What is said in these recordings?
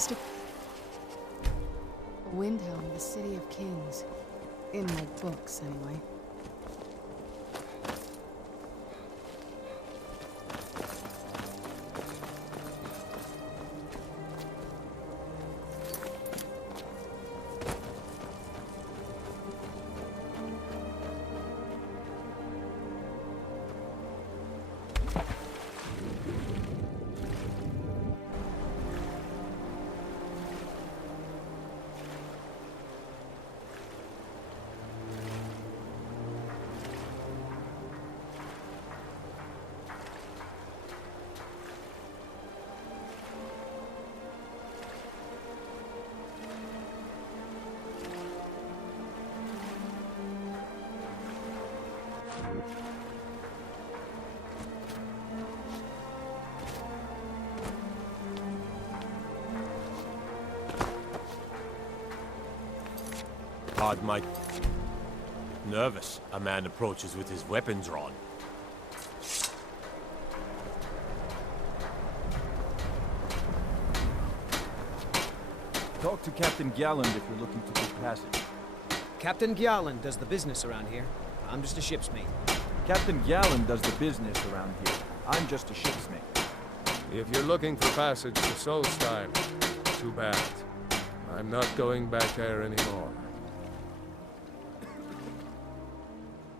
Mr. Windhelm, the City of Kings. In my books, anyway. Pardon my... Nervous, a man approaches with his weapons drawn. Talk to Captain Galland if you're looking to take passage. Captain Gjalland does the business around here. I'm just a ship's mate. Captain Galland does the business around here. I'm just a ship's mate. If you're looking for passage to Solstheim, too bad. I'm not going back there anymore.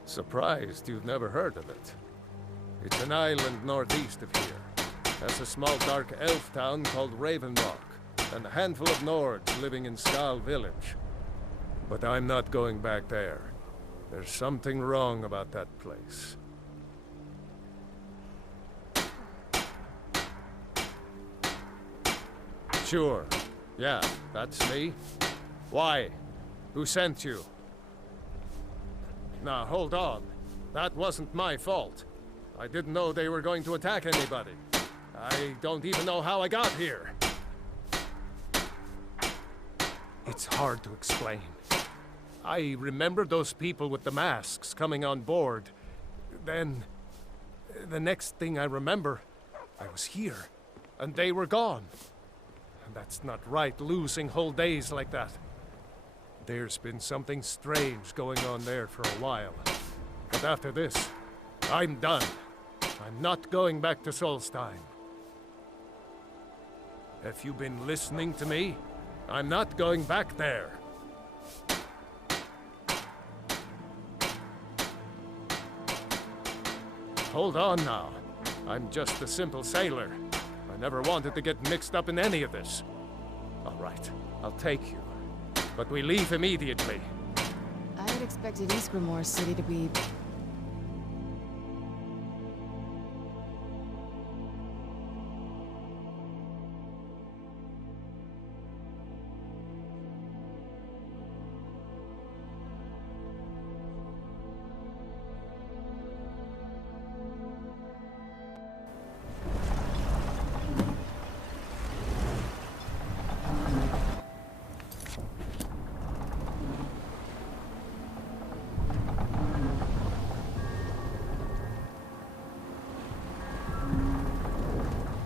Surprised you've never heard of it. It's an island northeast of here. That's a small dark elf town called Raven Rock, and a handful of Nords living in Skal village. But I'm not going back there. There's something wrong about that place. Sure. Yeah, that's me. Why? Who sent you? Now, hold on. That wasn't my fault. I didn't know they were going to attack anybody. I don't even know how I got here. It's hard to explain. I remember those people with the masks coming on board. Then, the next thing I remember, I was here, and they were gone. And that's not right, losing whole days like that. There's been something strange going on there for a while. But after this, I'm done. I'm not going back to Solstheim. Have you been listening to me? I'm not going back there. Hold on now. I'm just a simple sailor. I never wanted to get mixed up in any of this. All right, I'll take you. But we leave immediately. I had expected Ysgrimmar City to be...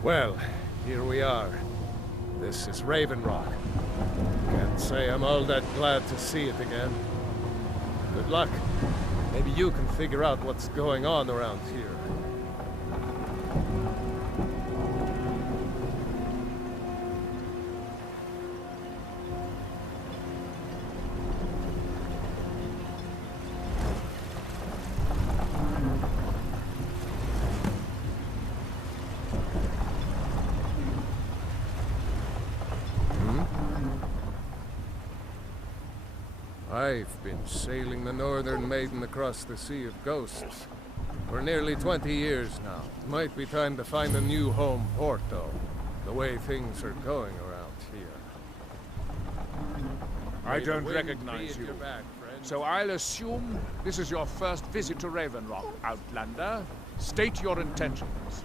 Well, here we are. This is Raven Rock. Can't say I'm all that glad to see it again. Good luck. Maybe you can figure out what's going on around here. I've been sailing the Northern Maiden across the Sea of Ghosts for nearly 20 years now. Might be time to find a new home port, though, the way things are going around here. I don't recognize you. So I'll assume this is your first visit to Raven Rock, Outlander. State your intentions.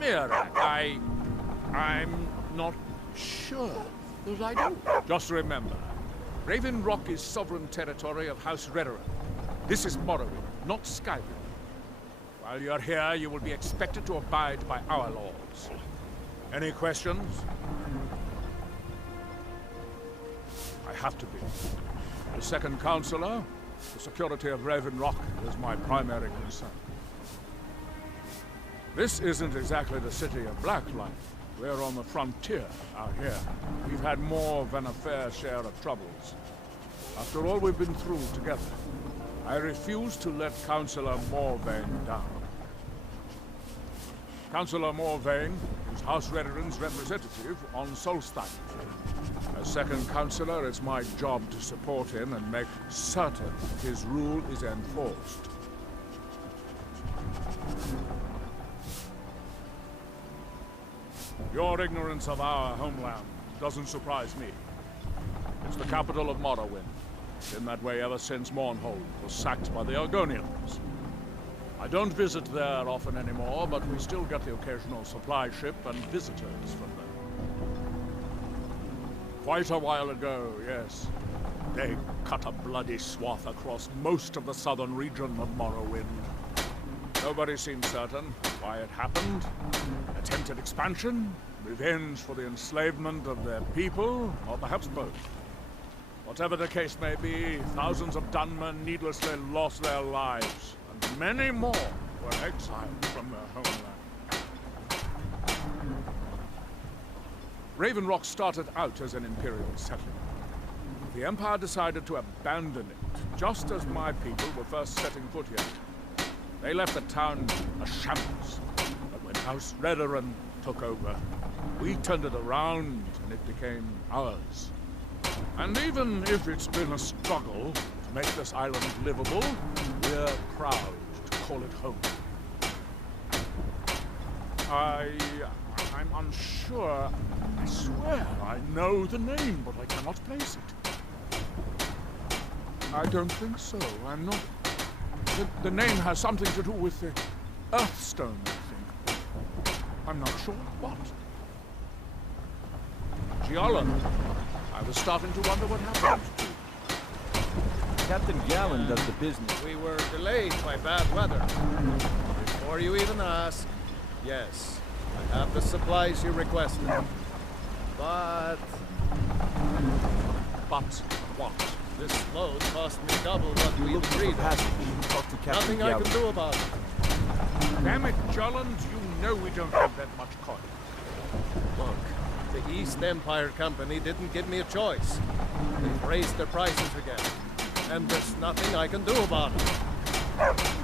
Mirak, I'm not sure that I do. Just remember, Raven Rock is sovereign territory of House Redoran. This is Morrowind, not Skyrim. While you're here, you will be expected to abide by our laws. Any questions? I have to be. The second counselor, the security of Raven Rock is my primary concern. This isn't exactly the city of Blacklight. We're on the frontier out here. We've had more than a fair share of troubles. After all we've been through together, I refuse to let Councillor Morvain down. Councillor Morvain is House Rederin's representative on Solstheim. As second councillor, it's my job to support him and make certain his rule is enforced. Your ignorance of our homeland doesn't surprise me. It's the capital of Morrowind. Been that way ever since Mournhold was sacked by the Argonians. I don't visit there often anymore, but we still get the occasional supply ship and visitors from there. Quite a while ago, yes. They cut a bloody swath across most of the southern region of Morrowind. Nobody seemed certain why it happened. Attempted expansion, revenge for the enslavement of their people, or perhaps both. Whatever the case may be, thousands of Dunmen needlessly lost their lives, and many more were exiled from their homeland. Raven Rock started out as an Imperial settlement. The Empire decided to abandon it, just as my people were first setting foot here. They left the town a shambles, but when House Redoran took over, we turned it around and it became ours. And even if it's been a struggle to make this island livable, we're proud to call it home. I'm unsure. I swear I know the name, but I cannot place it. I don't think so. I'm not... The name has something to do with the Earthstone, I think. I'm not sure what. Giallan. I was starting to wonder what happened. Captain Gallen does the business. We were delayed by bad weather. Before you even ask, yes, I have the supplies you requested. But what? This load cost me double what we agreed on. Talk to Captain Nothing I Gallen. can do about it. Damn it, Jolland, you know we don't have that much coin. Look, the East Empire Company didn't give me a choice. They've raised their prices again. And there's nothing I can do about it.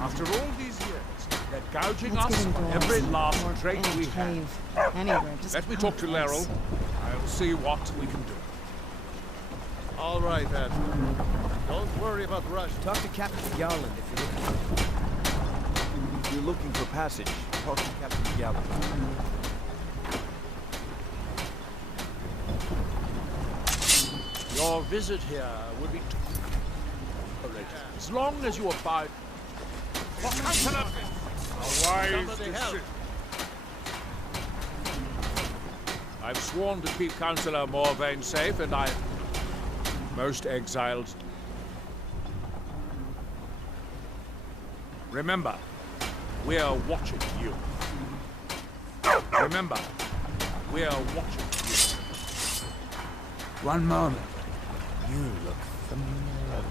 After all these years, they're gouging Let's us get on indoors. every last Or drink in a we have. cave. Anywhere, just Let me come talk to close. Laryl. I'll see what we can do. All right, Ed. Don't worry about Rush. Talk to Captain Garland if you're looking. If you're looking for passage, talk to Captain Gallen. Your visit here would be tolerated, as long as you abide. Somebody help. I've sworn to keep Councillor Morvain safe, and most exiles. Remember, we're watching you. Remember, we're watching you. One moment. You look familiar.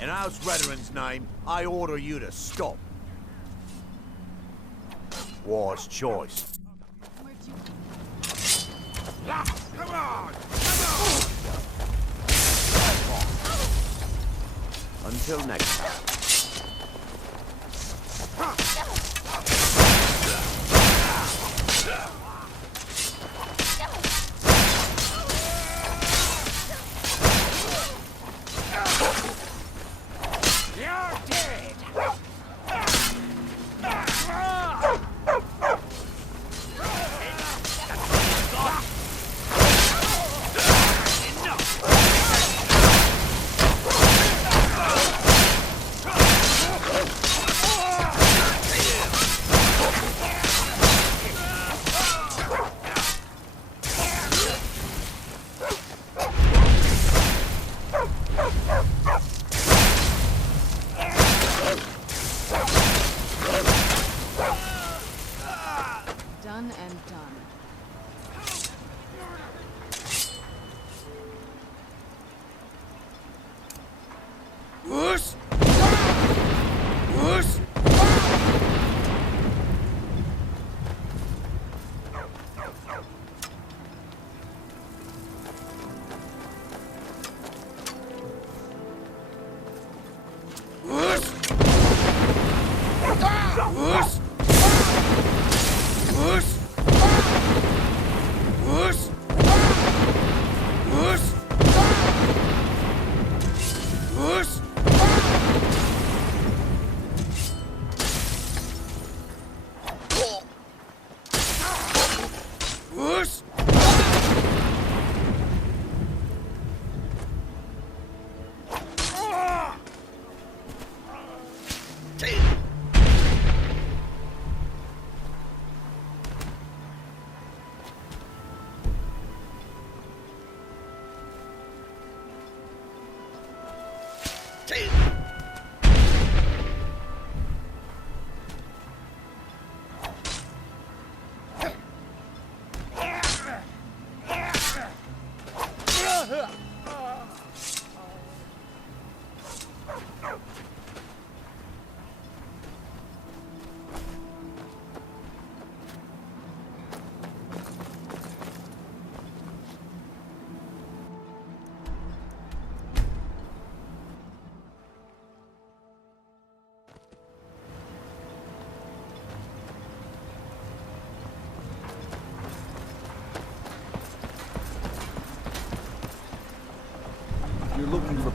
In House Rederin's name, I order you to stop. War's choice. Come on! Until next time. You're dead!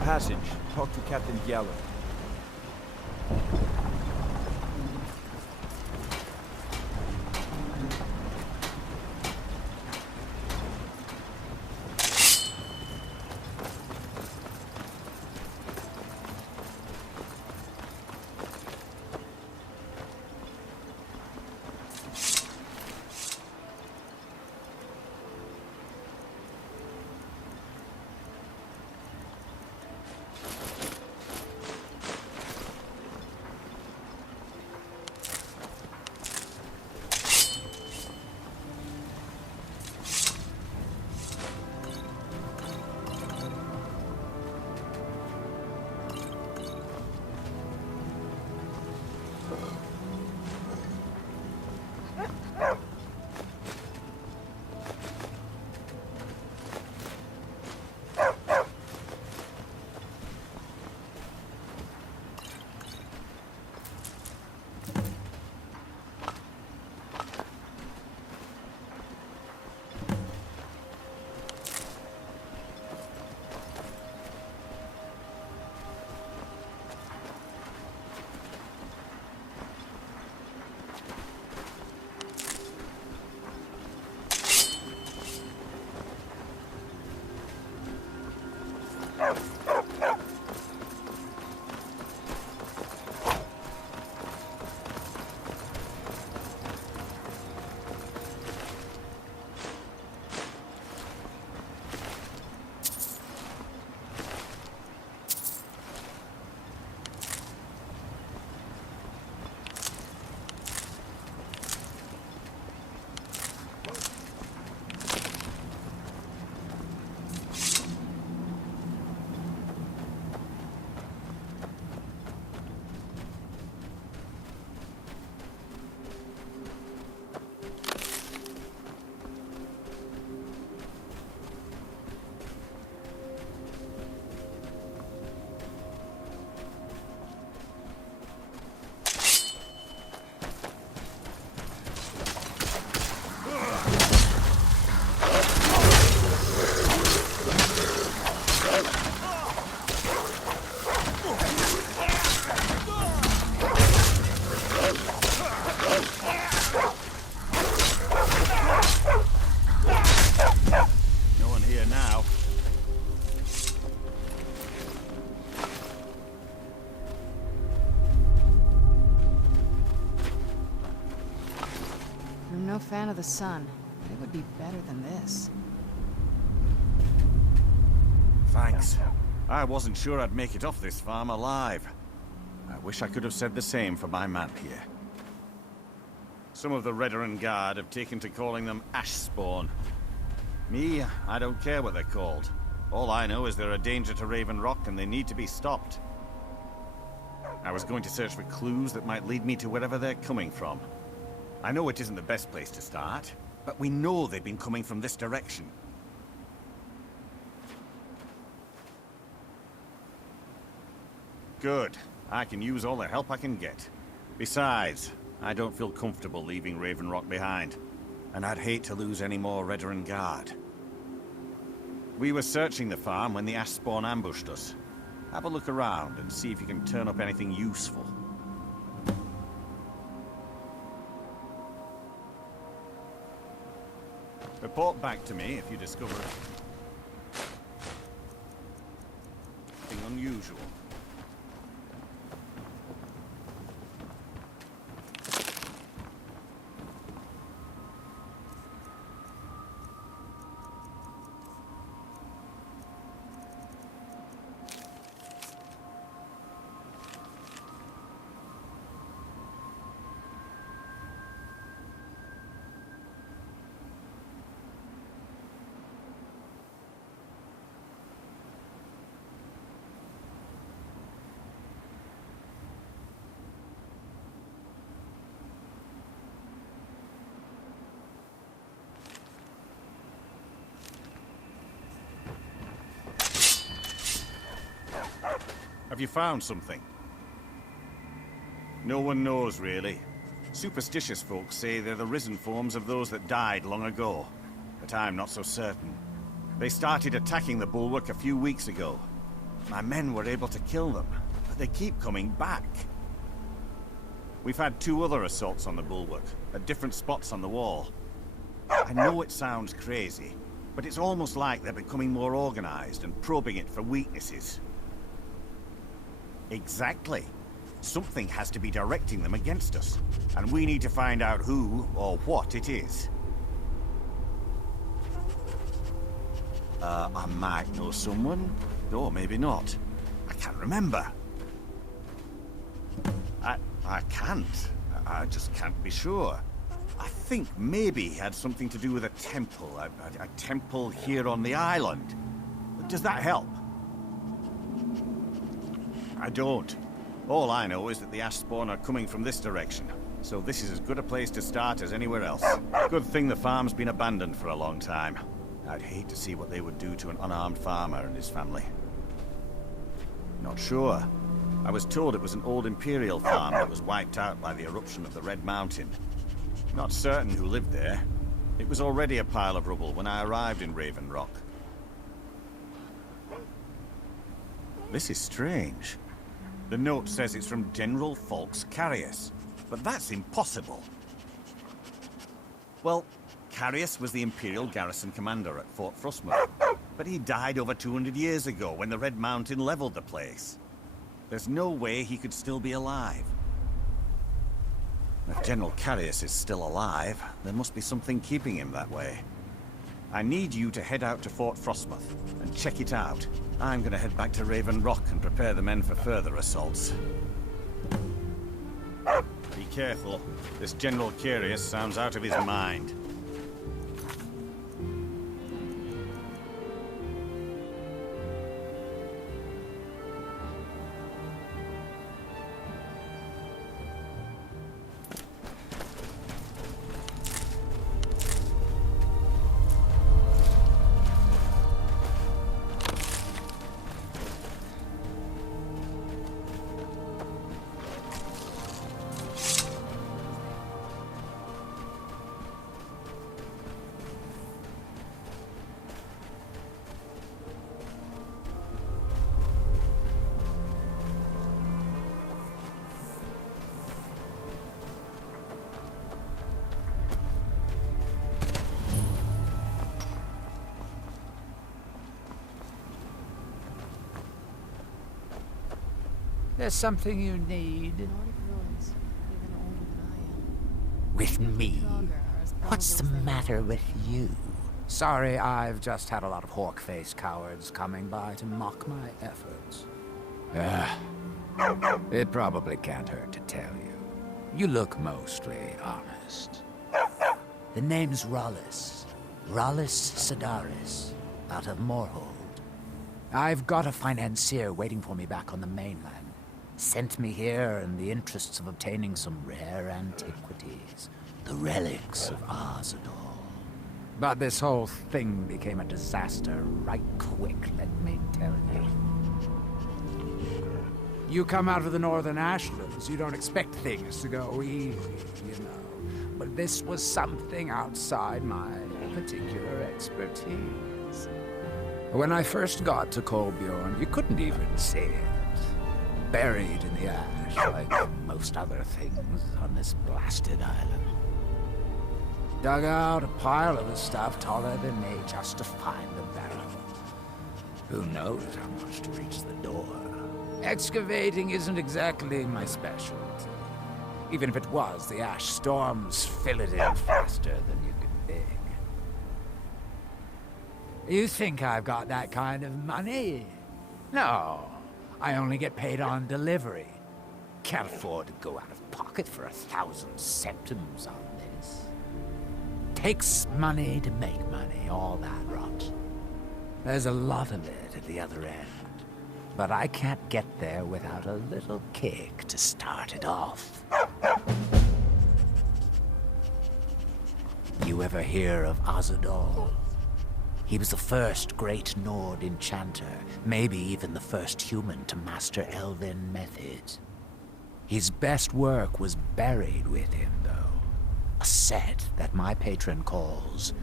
passage. Talk to Captain Gyallen. No fan of the sun. It would be better than this. Thanks. I wasn't sure I'd make it off this farm alive. I wish I could have said the same for my map here. Some of the Redoran Guard have taken to calling them ash spawn. Me, I don't care what they're called. All I know is they're a danger to Raven Rock and they need to be stopped. I was going to search for clues that might lead me to wherever they're coming from. I know it isn't the best place to start, but we know they've been coming from this direction. Good. I can use all the help I can get. Besides, I don't feel comfortable leaving Raven Rock behind, and I'd hate to lose any more Redoran Guard. We were searching the farm when the ash spawn ambushed us. Have a look around and see if you can turn up anything useful. Report back to me if you discover anything unusual. Have you found something? No one knows, really. Superstitious folks say they're the risen forms of those that died long ago, but I'm not so certain. They started attacking the bulwark a few weeks ago. my men were able to kill them, but they keep coming back. We've had 2 other assaults on the bulwark, at different spots on the wall. I know it sounds crazy, but it's almost like they're becoming more organized and probing it for weaknesses. Exactly. Something has to be directing them against us, and we need to find out who or what it is. I might know someone, or maybe not. I can't remember. I can't. I just can't be sure. I think maybe he had something to do with a temple. A temple here on the island. Does that help? I don't. All I know is that the Ash spawn are coming from this direction. So this is as good a place to start as anywhere else. Good thing the farm's been abandoned for a long time. I'd hate to see what they would do to an unarmed farmer and his family. Not sure. I was told it was an old Imperial farm that was wiped out by the eruption of the Red Mountain. Not certain who lived there. It was already a pile of rubble when I arrived in Raven Rock. This is strange. The note says it's from General Falks Carius, but that's impossible. Well, Carius was the Imperial garrison commander at Fort Frostmourne, but he died over 200 years ago when the Red Mountain leveled the place. There's no way he could still be alive. If General Carius is still alive, there must be something keeping him that way. I need you to head out to Fort Frostmourne and check it out. I'm gonna head back to Raven Rock and prepare the men for further assaults. Be careful. This General Carius sounds out of his mind. There's something you need. Nordic ruins, even older than I am. With me? Draugr are as What's the powerful as they matter are. with you? Sorry, I've just had a lot of hawk-faced cowards coming by to mock my efforts. It probably can't hurt to tell you. You look mostly honest. The name's Rollis. Rollis Sedaris, out of Moorhold. I've got a financier waiting for me back on the mainland. Sent me here in the interests of obtaining some rare antiquities. The relics of Arzador. But this whole thing became a disaster right quick, let me tell you. You come out of the Northern Ashlands, you don't expect things to go easy, you know. But this was something outside my particular expertise. When I first got to Kolbjorn, you couldn't even see it. Buried in the ash, like most other things on this blasted island. Dug out a pile of the stuff taller than me just to find the barrel. Who knows how much to reach the door? Excavating isn't exactly my specialty. Even if it was, the ash storms fill it in faster than you can dig. You think I've got that kind of money? No, I only get paid on delivery. Can't afford to go out of pocket for 1,000 centimes on this. Takes money to make money, all that rot. There's a lot of it at the other end. But I can't get there without a little kick to start it off. You ever hear of Arzador? He was the first great Nord enchanter, maybe even the first human to master elven methods. His best work was buried with him, though. A set that my patron calls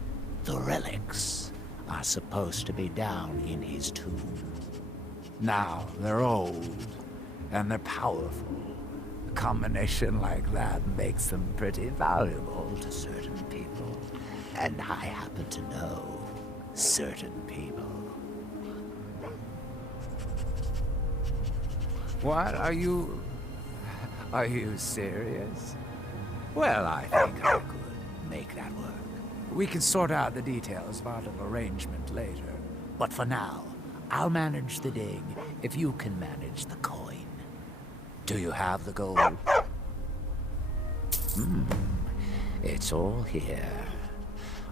the relics are supposed to be down in his tomb. Now they're old, and they're powerful. A combination like that makes them pretty valuable to certain people. And I happen to know certain people. What? Are you serious? Well, I think I could make that work. We can sort out the details of our little arrangement later. But for now, I'll manage the dig if you can manage the coin. Do you have the gold? It's all here.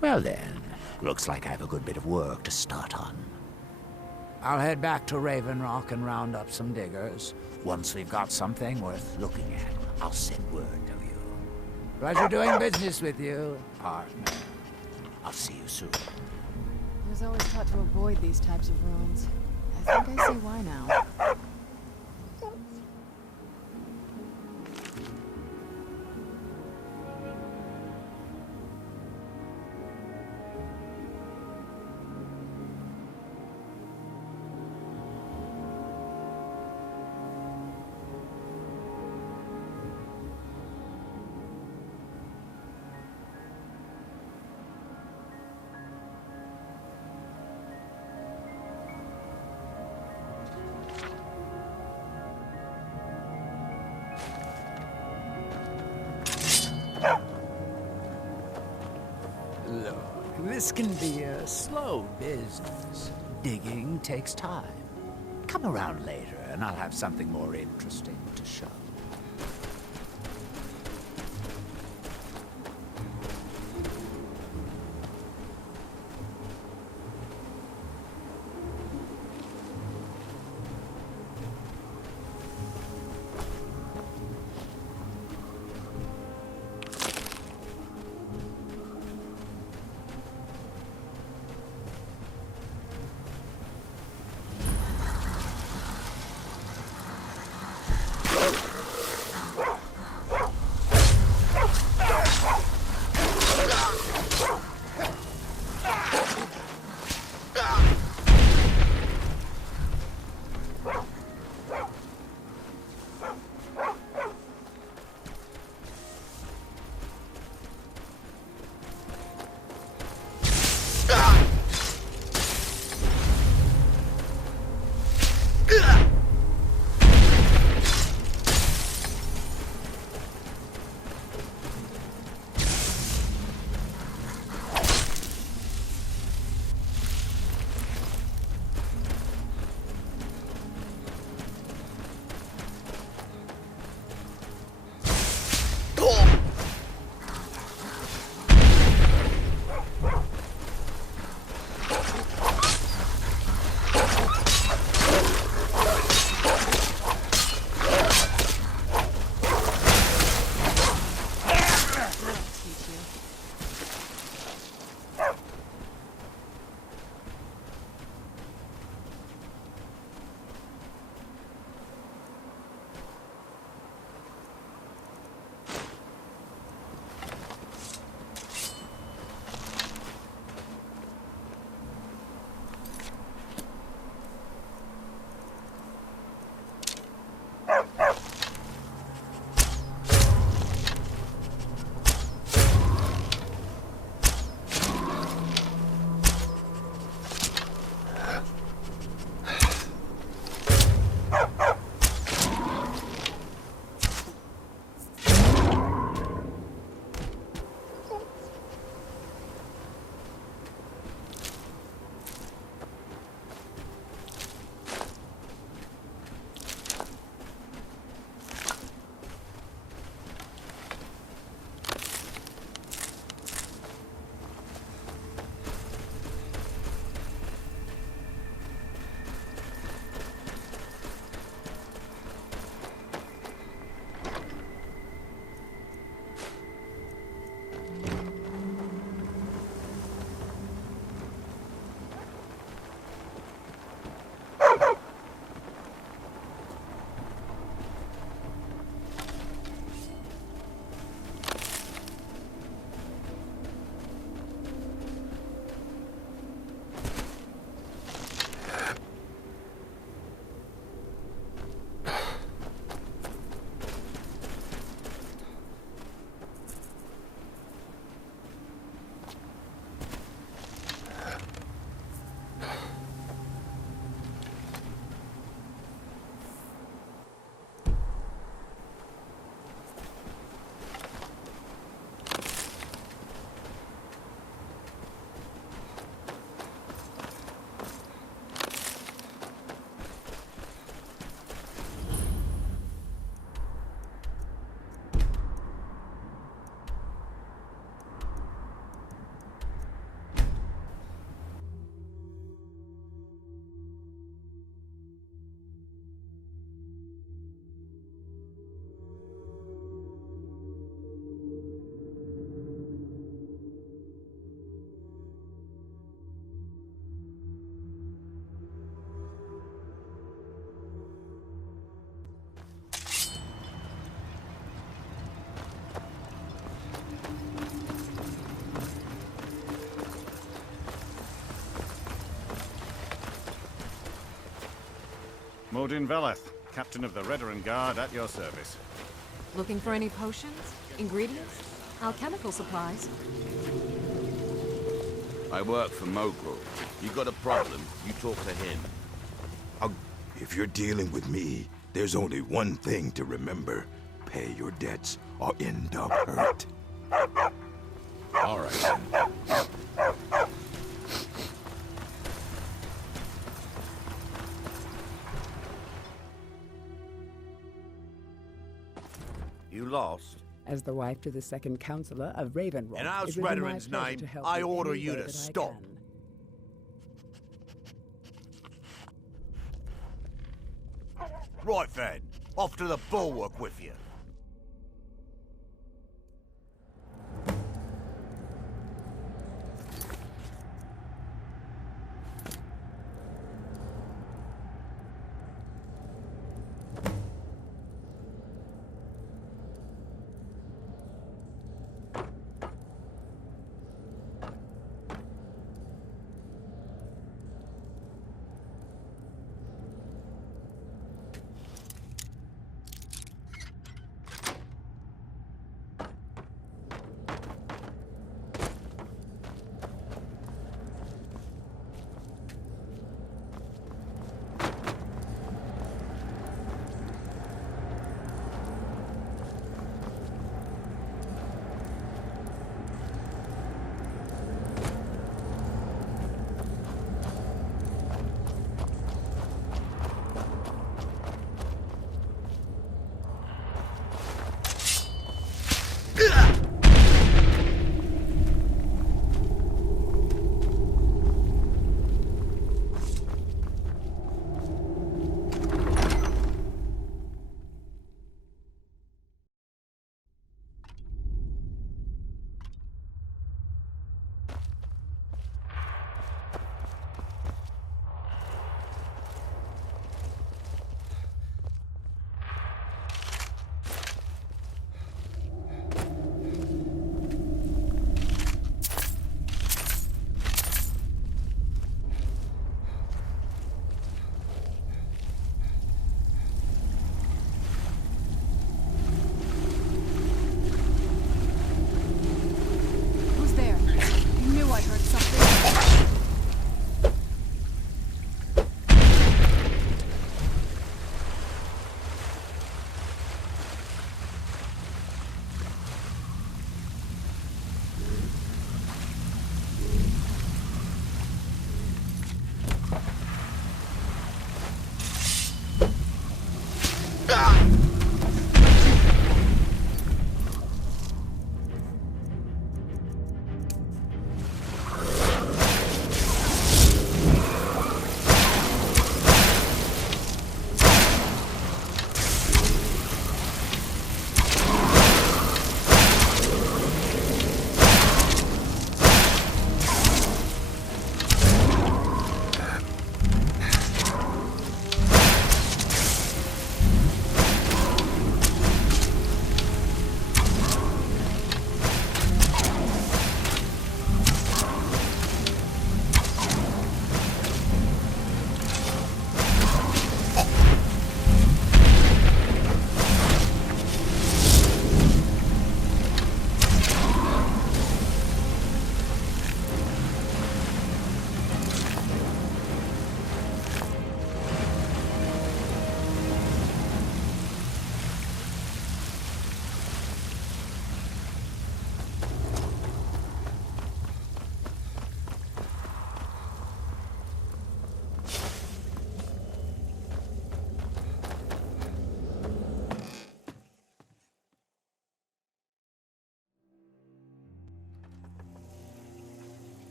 Well then, looks like I have a good bit of work to start on. I'll head back to Raven Rock and round up some diggers. Once we've got something worth looking at, I'll send word to you. Pleasure doing business with you, partner. I'll see you soon. I was always taught to avoid these types of ruins. I think I see why now. Look, this can be a slow business. Digging takes time. Come around later and I'll have something more interesting to show. Modin Veleth, captain of the Redoran Guard, at your service. Looking for any potions? Ingredients? Alchemical supplies? I work for Mogul. You got a problem, you talk to him. If you're dealing with me, there's only one thing to remember. Pay your debts or end up hurt. All right. You lost? As the wife to the second counselor of Ravenrock, In House it would be my Redoran's pleasure name, to help I in order any you way to that I stop. can. Right then, off to the bulwark with you.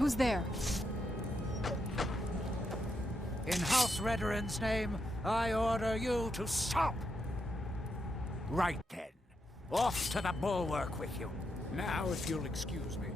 Who's there? In House Redoran's name, I order you to stop! Right then. Off to the bulwark with you. Now, if you'll excuse me.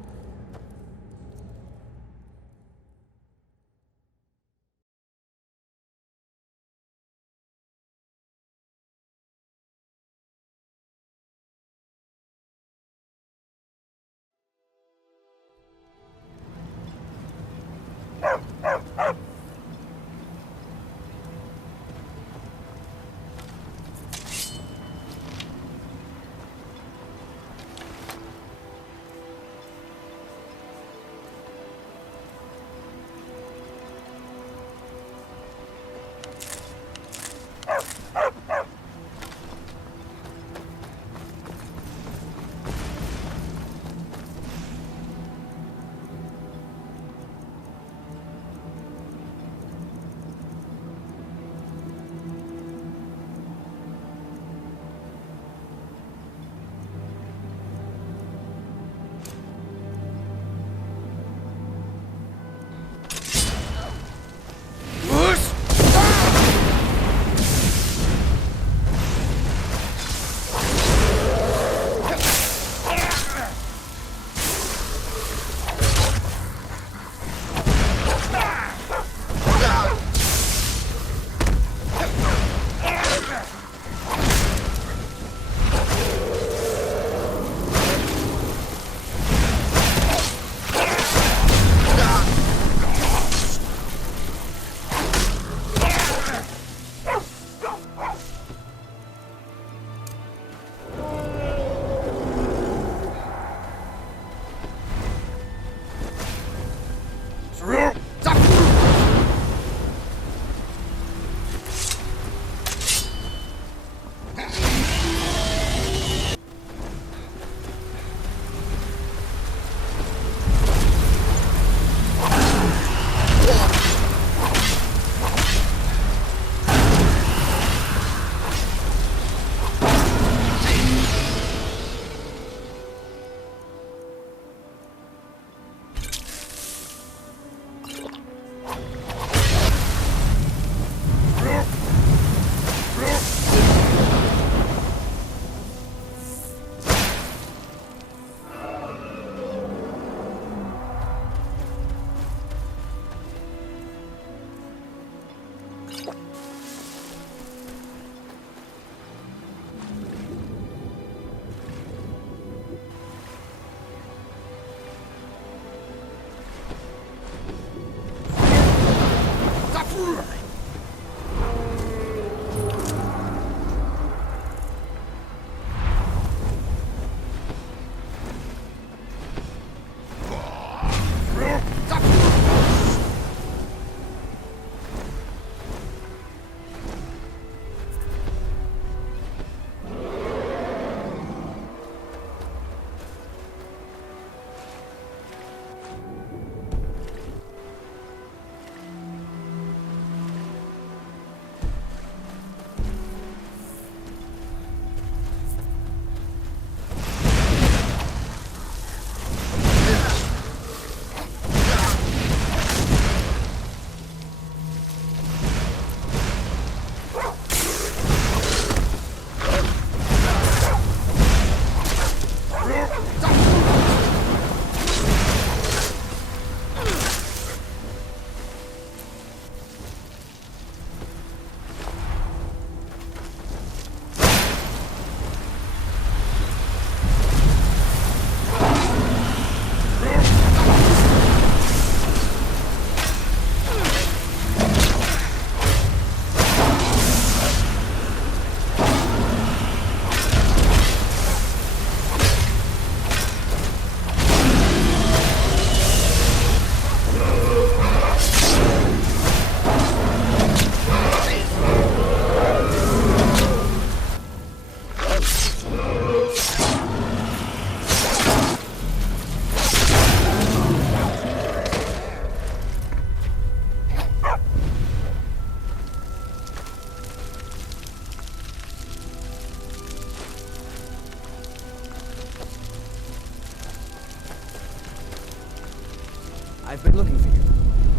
I've been looking for you.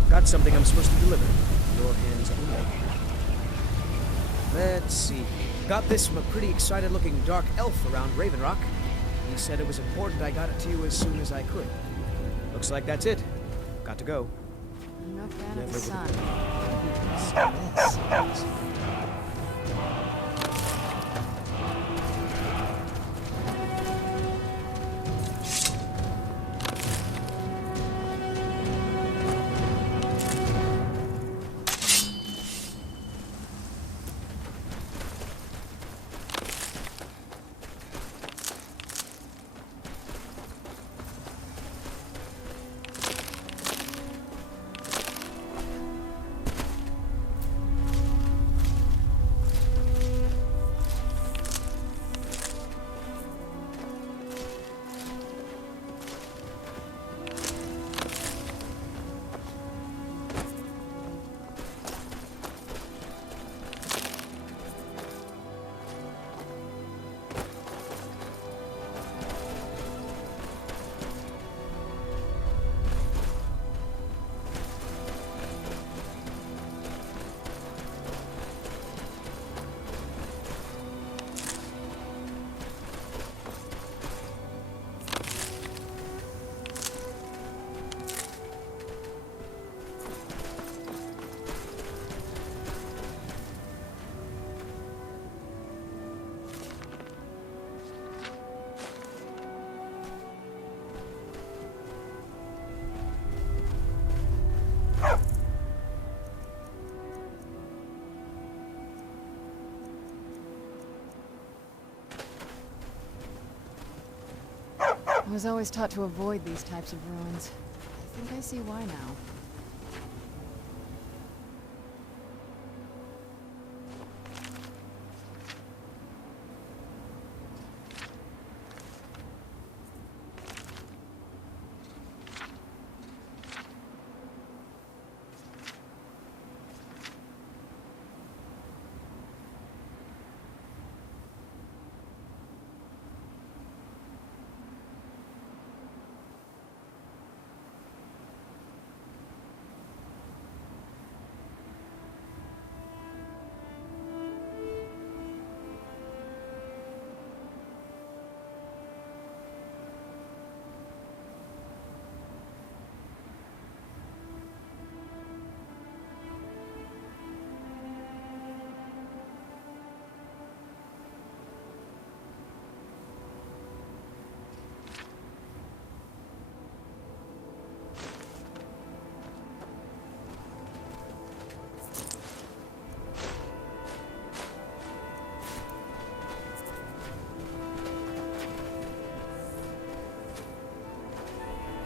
Got something I'm supposed to deliver. Your hands only. Let's see. Got this from a pretty excited-looking dark elf around Raven Rock. He said it was important I got it to you as soon as I could. Looks like that's it. Got to go. I'm no fan of the Never sun. would've- So this. I was always taught to avoid these types of ruins. I think I see why now.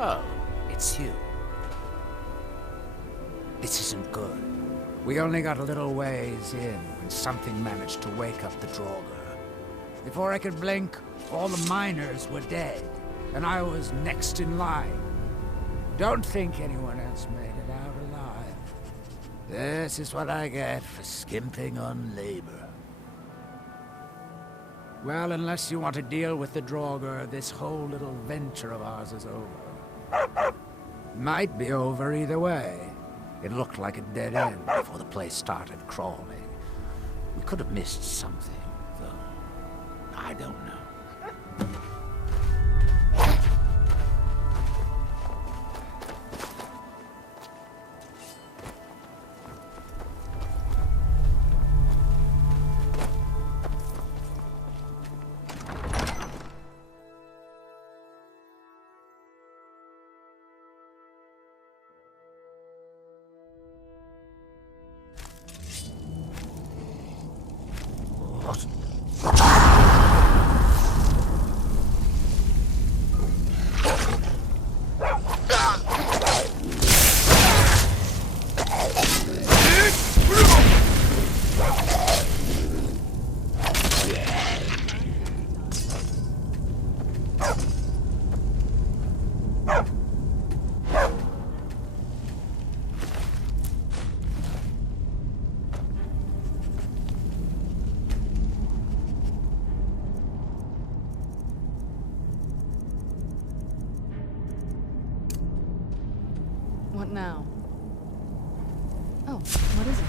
Oh, it's you. This isn't good. We only got a little ways in when something managed to wake up the Draugr. Before I could blink, all the miners were dead, and I was next in line. Don't think anyone else made it out alive. This is what I get for skimping on labor. Well, unless you want to deal with the Draugr, this whole little venture of ours is over. Might be over either way. It looked like a dead end before the place started crawling. We could have missed something, though. I don't know. What now? Oh, what is it?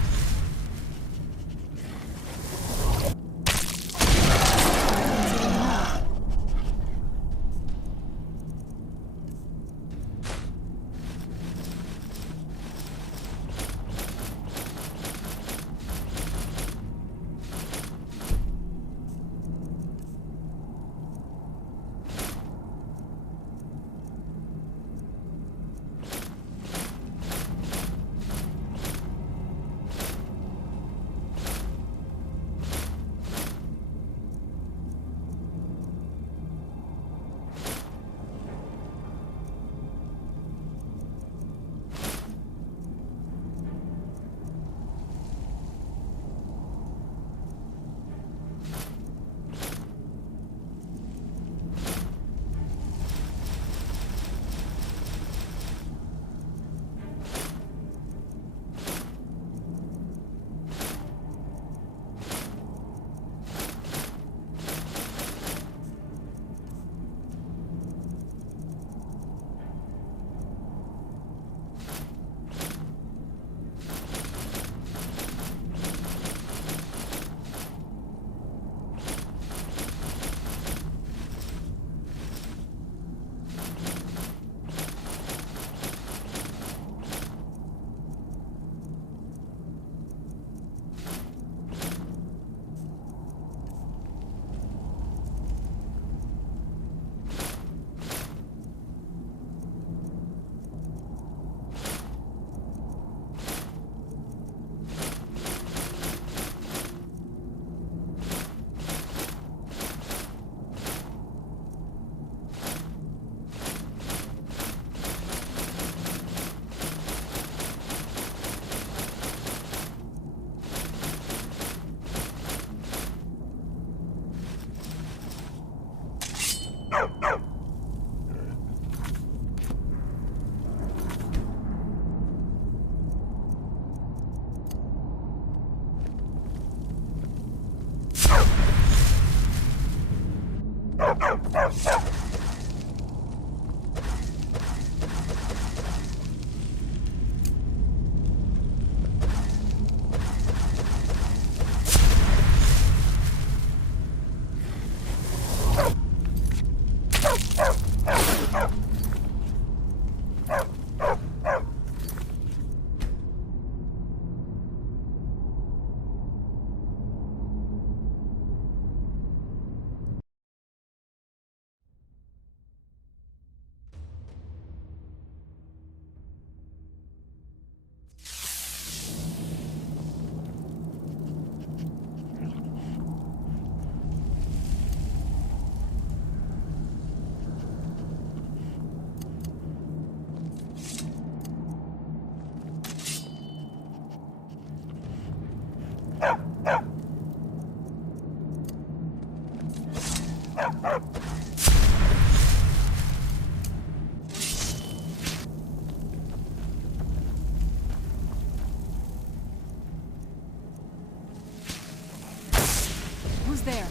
Who's there?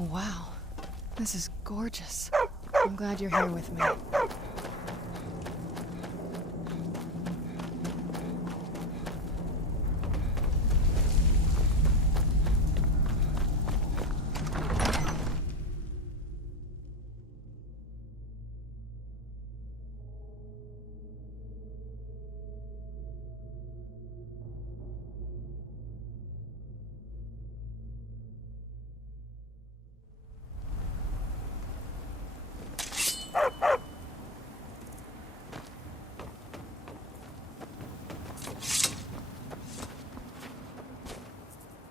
Oh, wow. This is gorgeous. I'm glad you're here with me.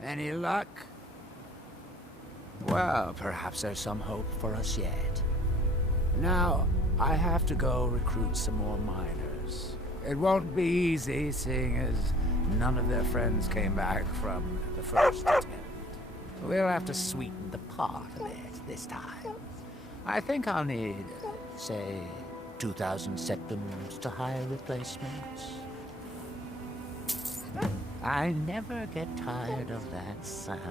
Any luck? Well, perhaps there's some hope for us yet. Now, I have to go recruit some more miners. It won't be easy, seeing as none of their friends came back from the first attempt. We'll have to sweeten the pot a bit this time. I think I'll need, say, 2,000 septims to hire replacements. I never get tired of that sound.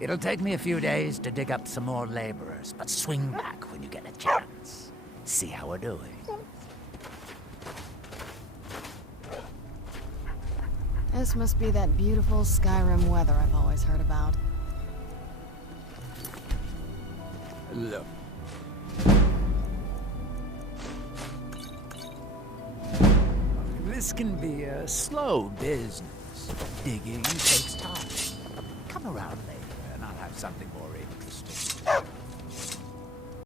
It'll take me a few days to dig up some more laborers, but swing back when you get a chance. See how we're doing. This must be that beautiful Skyrim weather I've always heard about. Look. This can be a slow business. Digging takes time. Come around later and I'll have something more interesting.